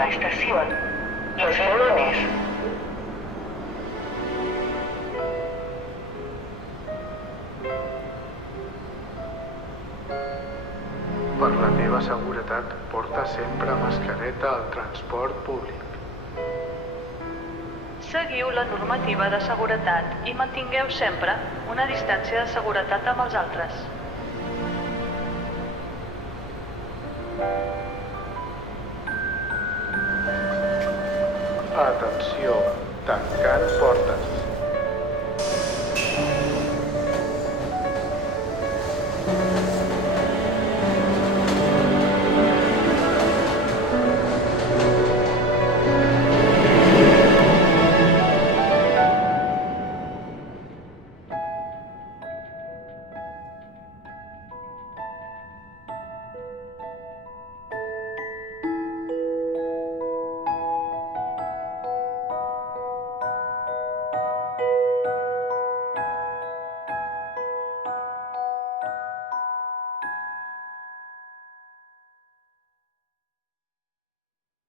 próxima estación, Los Molones. Per la teva seguretat, porta sempre mascareta al transport públic. Seguiu la normativa de seguretat i mantingueu sempre una distància de seguretat amb els altres. Atenció, tancant portes.